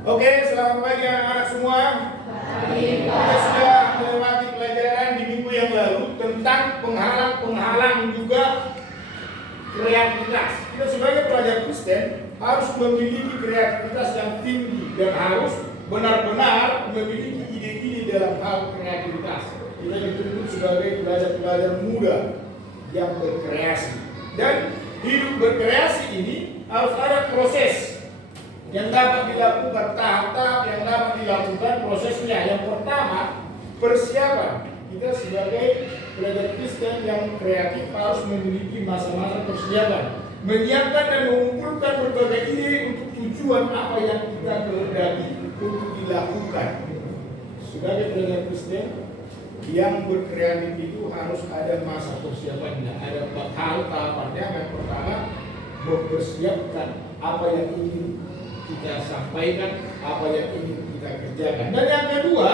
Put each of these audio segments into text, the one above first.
Oke, selamat pagi anak-anak semua. Kita sudah melewati pelajaran di minggu yang lalu tentang penghalang-penghalang juga kreativitas. Kita sebagai pelajar Kristen harus memiliki kreativitas yang tinggi dan harus benar-benar memiliki ide-ide dalam hal kreativitas. Kita dituntut sebagai pelajar-pelajar muda yang berkreasi. Dan hidup berkreasi ini harus ada proses yang dapat dilakukan, tahap-tahap yang dapat dilakukan prosesnya. Yang pertama, persiapan. Kita sebagai pelajar Kristen yang kreatif harus memiliki masa-masa persiapan, menyiapkan dan mengumpulkan berbagai ide untuk tujuan apa yang kita kehendaki untuk dilakukan. Sebagai pelajar Kristen yang berkreatif itu harus ada masa persiapannya, ada 4 hal tahapannya. Yang pertama, mempersiapkan apa yang ingin kita sampaikan, apa yang ingin kita kerjakan. Dan yang kedua,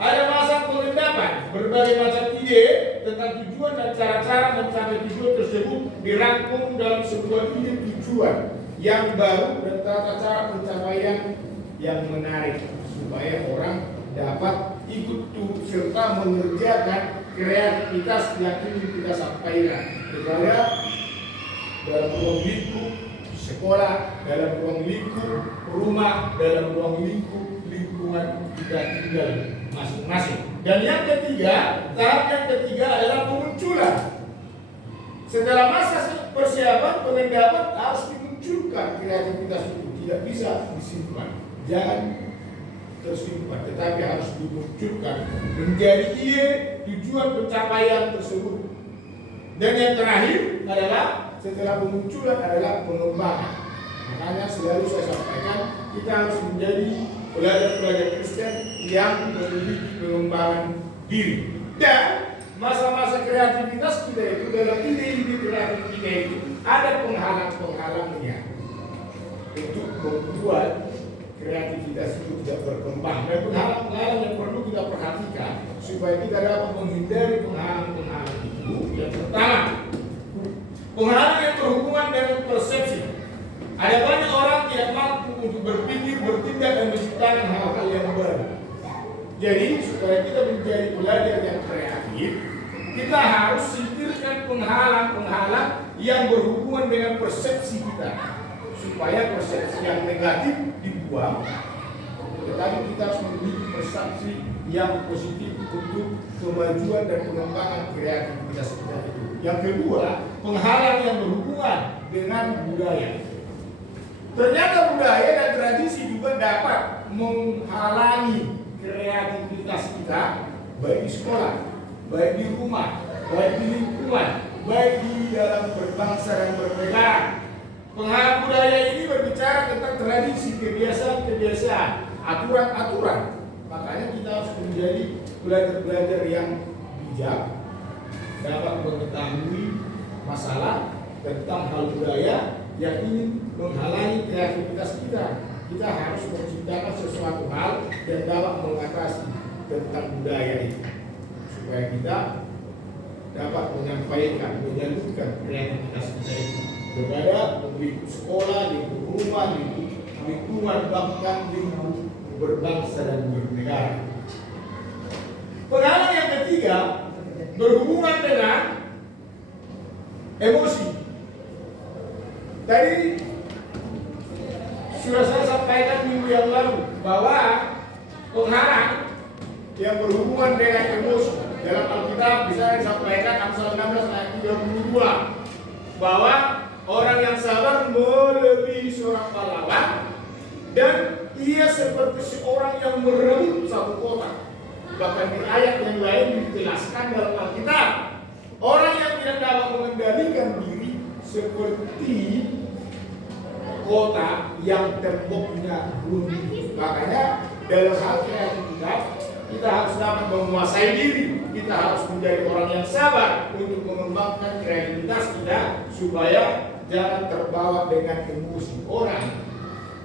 ada masa pengendapan. Berbagai macam ide tentang tujuan dan cara-cara mencapai tujuan tersebut dirangkum dalam sebuah ide tujuan yang baru dan tata cara pencapaian yang menarik supaya orang dapat ikut serta mengerjakan kreativitas yang ingin kita sampaikan kepada dalam ruang lingkup sekolah, dalam ruang lingkup rumah, dalam ruang lingkup lingkungan kita tinggal masing-masing. Dan yang ketiga, tahap yang ketiga adalah pemunculan. Setelah masa persiapan, pengendapan harus dimunculkan kreativitas itu, tidak bisa disimpan. Jangan tersimpan, tetapi harus dimunculkan menjadi ide tujuan pencapaian tersebut. Dan yang terakhir adalah setelah pemunculan adalah pengembangan. Makanya selalu saya sampaikan kita harus menjadi pelajar-pelajar Kristen yang memiliki pengembangan diri. Dan masa-masa kreativitas kita itu dalam ide-ide kreatif kita itu ada penghalang-penghalangnya untuk membuat kreativitas itu tidak berkembang. Dan penghalang-penghalang yang perlu kita perhatikan supaya kita dapat menghindari penghalang-penghalang itu. Yang pertama, penghalang yang berhubungan dengan persepsi. Ada banyak orang tidak mampu untuk berpikir, bertindak, dan menciptakan hal-hal yang baru. Jadi supaya kita menjadi pelajar yang kreatif, kita harus singkirkan penghalang-penghalang yang berhubungan dengan persepsi kita, supaya persepsi yang negatif dibuang, tetapi kita harus memiliki persepsi yang positif untuk kemajuan dan pengembangan kreativitas kita itu. Yang kedua, penghalang yang berhubungan dengan budaya. Ternyata budaya dan tradisi juga dapat menghalangi kreativitas kita, baik di sekolah, baik di rumah, baik di lingkungan, baik di dalam berbangsa dan bernegara. Penghalang budaya ini berbicara tentang tradisi, kebiasaan-kebiasaan, aturan-aturan. Makanya kita harus menjadi pelajar-pelajar yang bijak, dapat mengetahui masalah tentang hal budaya yang ingin menghalangi kreativitas kita. Kita harus menciptakan sesuatu hal yang dapat mengatasi tentang budaya itu, supaya kita dapat menyampaikan, menyalurkan kreativitas kita itu kepada lingkup sekolah, lingkup rumah, lingkungan, bahkan lingkup berbangsa dan bernegara. Penghalang yang ketiga berhubungan dengan emosi. Tadi sudah saya sampaikan minggu yang lalu bahwa penghalang yang berhubungan dengan emosi dalam Alkitab bisa disampaikan Amsal 16 ayat 32 bahwa orang yang sabar melebihi seorang pahlawan dan ia seperti seorang yang merebut satu kota. Bahkan di ayat yang lain dijelaskan dalam Alkitab, orang yang tidak dapat mengendalikan diri seperti kota yang temboknya runtuh. Makanya dalam hal kreativitas kita harus dapat menguasai diri. Kita harus menjadi orang yang sabar untuk mengembangkan kreativitas kita supaya jangan terbawa dengan emosi. Orang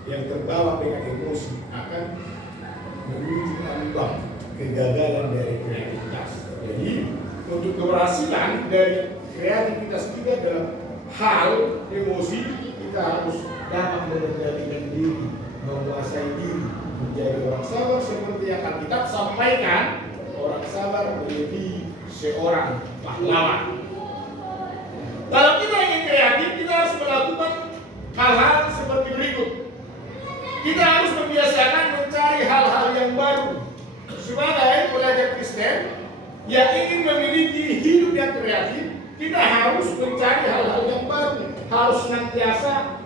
yang terbawa dengan emosi akan menuju ambang kegagalan dari kreativitas. Jadi untuk keberhasilan dari kreativitas kita dalam hal emosi, kita harus dapat mengendalikan diri, menguasai diri, menjadi orang sabar seperti yang Alkitab sampaikan. Orang sabar melebihi seorang pahlawan. Kalau kita ingin kreatif, kita harus melakukan hal-hal seperti berikut. Kita harus membiasakan mencari hal-hal yang baru. Sebagai pelajar Kristen yang ingin memiliki hidup yang kreatif, kita harus mencari hal-hal yang baru. Harus senantiasa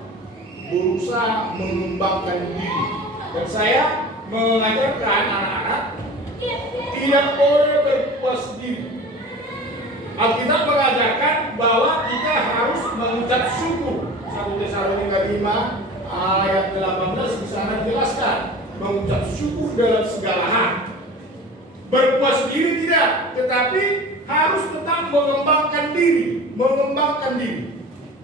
berusaha mengembangkan diri. Dan saya mengajarkan anak-anak tidak boleh berpuas diri. Alkitab mengajarkan bahwa kita harus mengucap syukur. 1 Tesalonika 5 ayat 18 di sana dijelaskan, mengucap syukur dalam segala hal. Berpuas diri tidak, tetapi harus tetap mengembangkan diri,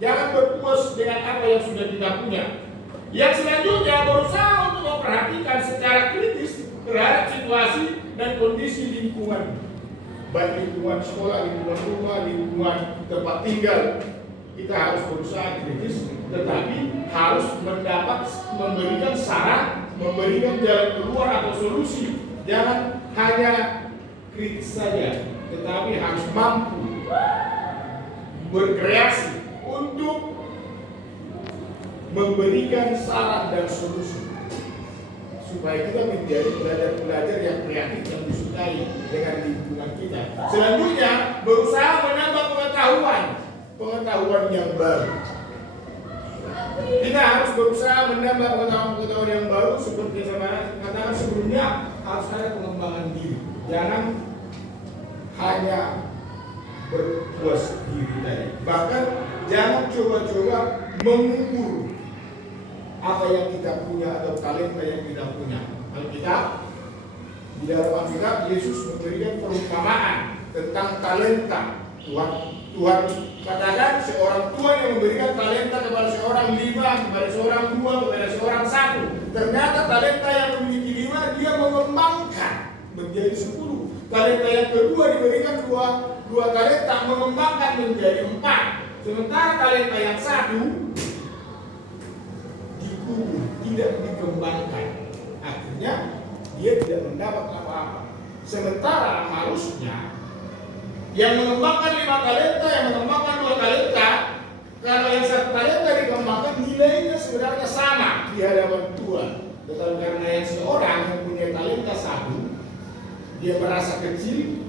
Jangan berpuas dengan apa yang sudah kita punya. Yang selanjutnya berusaha untuk memperhatikan secara kritis terhadap situasi dan kondisi lingkungan. Baik lingkungan sekolah, lingkungan rumah, lingkungan tempat tinggal. Kita harus berusaha kritis, tetapi harus memberikan saran, memberikan jalan keluar atau solusi. Jangan hanya kritis saja, tetapi harus mampu berkreasi untuk memberikan saran dan solusi, supaya kita menjadi pelajar-pelajar yang kreatif, yang disukai dengan lingkungan kita. Selanjutnya, berusaha menambah pengetahuan yang baru. Kita harus berusaha menambah pengetahuan yang baru, seperti saya katakan sebelumnya, harus ada pengembangan diri. Jangan hanya berpuas diri tadi. Bahkan jangan coba-coba mengukur apa yang kita punya atau talenta yang kita punya. Di dalam Alkitab Yesus memberikan perumpamaan tentang talenta. Tuhan katakan seorang tua yang memberikan talenta kepada seorang 5, kepada seorang 2, kepada seorang 1. Ternyata talenta yang memiliki 5 dia mengembangkan menjadi 10. Talenta yang kedua diberikan 2 talenta mengembangkan menjadi 4. Sementara talenta yang 1 dikubur, tidak dikembangkan. Akhirnya dia tidak mendapat apa-apa. Sementara harusnya yang mengembangkan 5 talenta, yang mengembangkan 2 talenta, kalau yang 1 talenta dikembangkan nilainya sebenarnya sama di hadapan Tuhan. Tetapi karena yang seorang yang punya talenta 1, dia merasa kecil,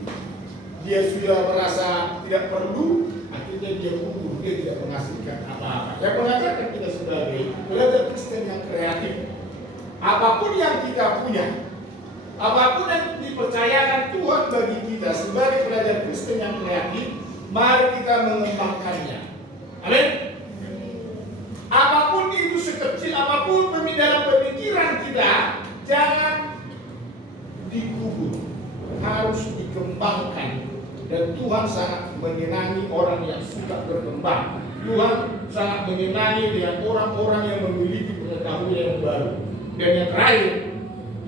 dia sudah merasa tidak perlu, akhirnya dia kubur, dia tidak menghasilkan apa-apa. Saya mengajarkan kita sebagai pelajar Kristen yang kreatif, apapun yang kita punya, apapun yang dipercayakan Tuhan bagi kita sebagai pelajar Kristen yang kreatif, mari kita mengembangkannya. Amin. Apapun itu, sekecil apapun dalam pemikiran kita, jangan dikubur, harus dikembangkan. Dan Tuhan sangat menyenangi orang yang suka berkembang. Tuhan sangat menyenangi dengan orang-orang yang memiliki pengetahuan yang baru. Dan yang terakhir,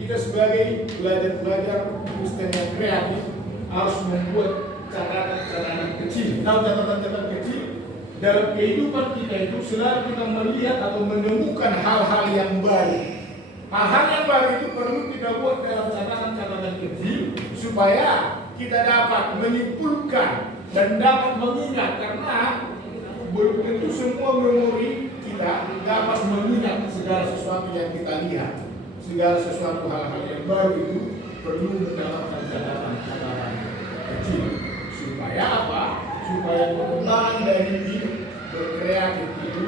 kita sebagai pelajar-pelajar Kristen yang kreatif harus membuat catatan-catatan kecil. Tahu catatan-catatan kecil? Dalam kehidupan kita itu selalu kita melihat atau menemukan hal-hal yang baru. Hal-hal yang baru itu perlu kita buat dalam catatan-catatan kecil supaya kita dapat menyimpulkan dan dapat mengingat, karena belum tentu semua memori kita dapat mengingat segala sesuatu yang kita lihat. Segala sesuatu hal-hal yang baru itu perlu mendapatkan catatan-catatan kecil. Supaya apa? Supaya pengembangan dari hidup berkreatif itu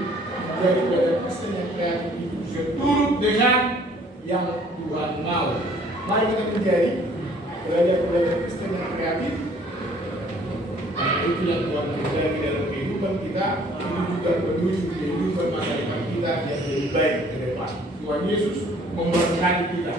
menjadi pelajar Kristen yang kreatif itu seturut dengan yang Tuhan mau. Mari kita menjadi pelajar-pelajar Kristen yang kreatif. Karena itu yang Tuhan terjadi dalam kehidupan kita, ini juga menuju kehidupan masa depan kita yang lebih baik ke depan. Tuhan Yesus memberkati kita.